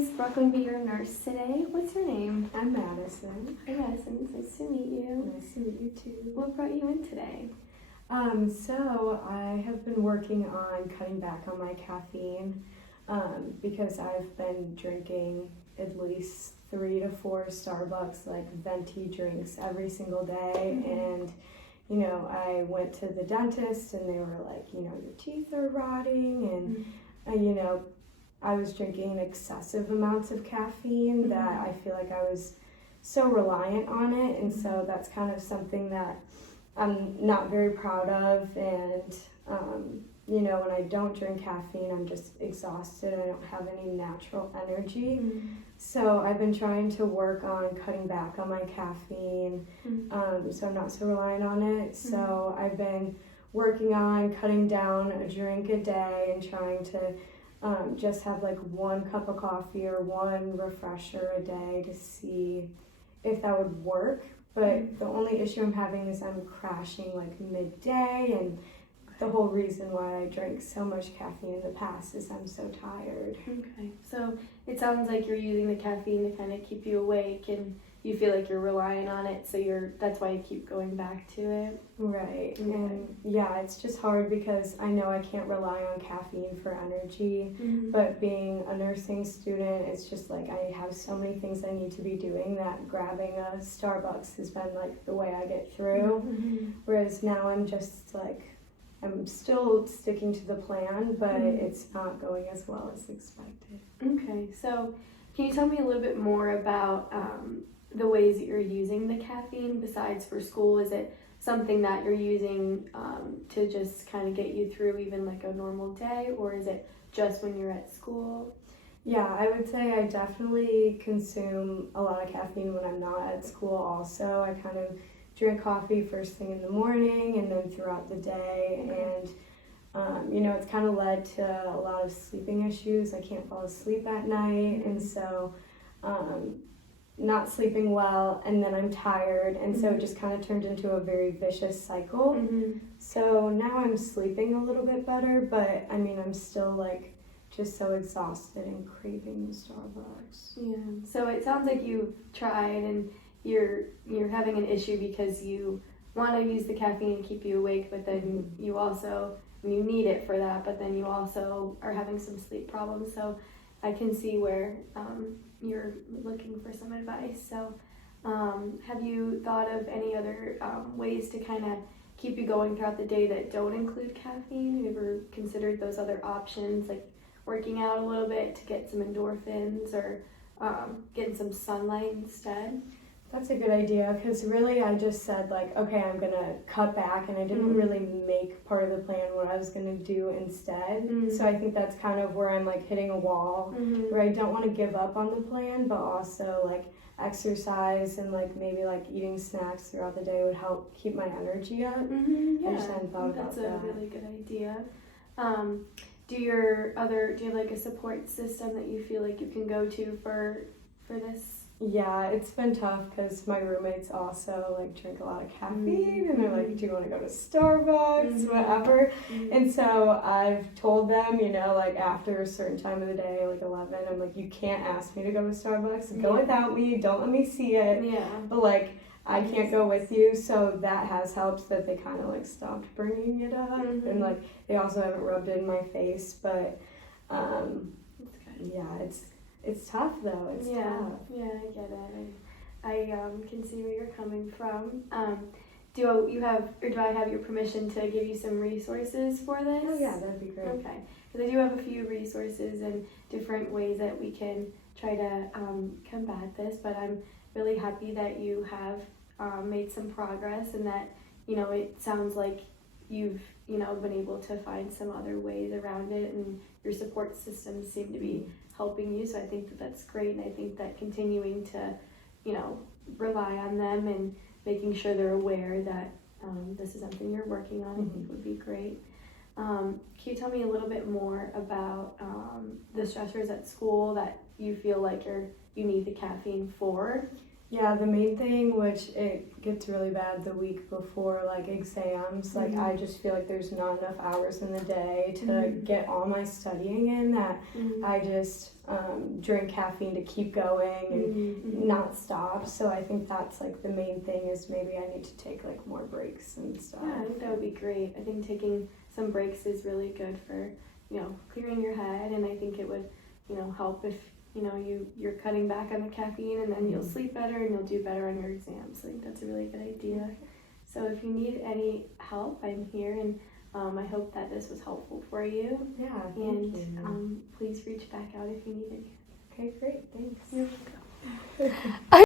is Brooke going to be your nurse today. What's your name? I'm Madison. Hi Madison, it's nice to meet you. Nice to meet you too. What brought you in today? So I have been working on cutting back on my caffeine because I've been drinking at least 3 to 4 Starbucks like venti drinks every single day. And I went to the dentist and they were like, your teeth are rotting, and I was drinking excessive amounts of caffeine that I feel like I was so reliant on it, and so that's kind of something that I'm not very proud of. And when I don't drink caffeine, I'm just exhausted. I don't have any natural energy. So I've been trying to work on cutting back on my caffeine, so I'm not so reliant on it. So I've been working on cutting down a drink a day and trying to just have like 1 cup of coffee or 1 refresher a day to see if that would work. But the only issue I'm having is I'm crashing like midday, and the whole reason why I drank so much caffeine in the past is I'm so tired. Okay, so it sounds like you're using the caffeine to kind of keep you awake, and you feel like you're relying on it, so that's why you keep going back to it. Right. Okay. And yeah, it's just hard because I know I can't rely on caffeine for energy, but being a nursing student, it's just like I have so many things I need to be doing that grabbing a Starbucks has been like the way I get through. Whereas now I'm just like, I'm still sticking to the plan, but it's not going as well as expected. Okay, so can you tell me a little bit more about the ways that you're using the caffeine besides for school? Is it something that you're using to just kind of get you through even like a normal day, or is it just when you're at school? Yeah, I would say I definitely consume a lot of caffeine when I'm not at school also. I kind of drink coffee first thing in the morning and then throughout the day. And it's kind of led to a lot of sleeping issues. I can't fall asleep at night, and so not sleeping well, and then I'm tired, and so it just kind of turned into a very vicious cycle. So now I'm sleeping a little bit better, but I mean I'm still like just so exhausted and craving the Starbucks. Yeah, so it sounds like you've tried and you're having an issue because you want to use the caffeine to keep you awake, but then you also, you need it for that, but then you also are having some sleep problems. So I can see where you're looking for some advice. So have you thought of any other ways to kind of keep you going throughout the day that don't include caffeine? Have you ever considered those other options, like working out a little bit to get some endorphins, or getting some sunlight instead? That's a good idea, because really I just said like, okay, I'm going to cut back, and I didn't really make part of the plan what I was going to do instead. So I think that's kind of where I'm like hitting a wall, where I don't want to give up on the plan, but also like exercise and like maybe like eating snacks throughout the day would help keep my energy up. Yeah, I just hadn't thought about that. That's a really good idea. Do you have like a support system that you feel like you can go to for this? Yeah, it's been tough because my roommates also like drink a lot of caffeine, and they're like, do you want to go to Starbucks, whatever. And so I've told them, like after a certain time of the day, like 11, I'm like, you can't ask me to go to Starbucks. Go without me. Don't let me see it. Yeah. But like, I can't go with you, so that has helped that they kind of like stopped bringing it up, and like they also haven't rubbed it in my face. But That's good. yeah, it's tough though. It's tough. Yeah, I get it. I can see where you're coming from. Do I have your permission to give you some resources for this? Oh yeah, that'd be great. Okay, because I do have a few resources and different ways that we can try to combat this, but I'm really happy that you have made some progress, and that it sounds like you've been able to find some other ways around it, and your support systems seem to be helping you. So I think that's great, and I think that continuing to rely on them and making sure they're aware that this is something you're working on, I think would be great. Can you tell me a little bit more about the stressors at school that you feel like you need the caffeine for? Yeah, the main thing, which it gets really bad the week before like exams, like I just feel like there's not enough hours in the day to get all my studying in, that I just drink caffeine to keep going and not stop. So I think that's like the main thing, is maybe I need to take like more breaks and stuff. Yeah, I think that would be great. I think taking some breaks is really good for, clearing your head, and I think it would, help if you're cutting back on the caffeine, and then you'll sleep better and you'll do better on your exams. I think that's a really good idea. So if you need any help, I'm here, and I hope that this was helpful for you. Yeah, And thank you. please reach back out if you need it. Okay, great, thanks. You're welcome.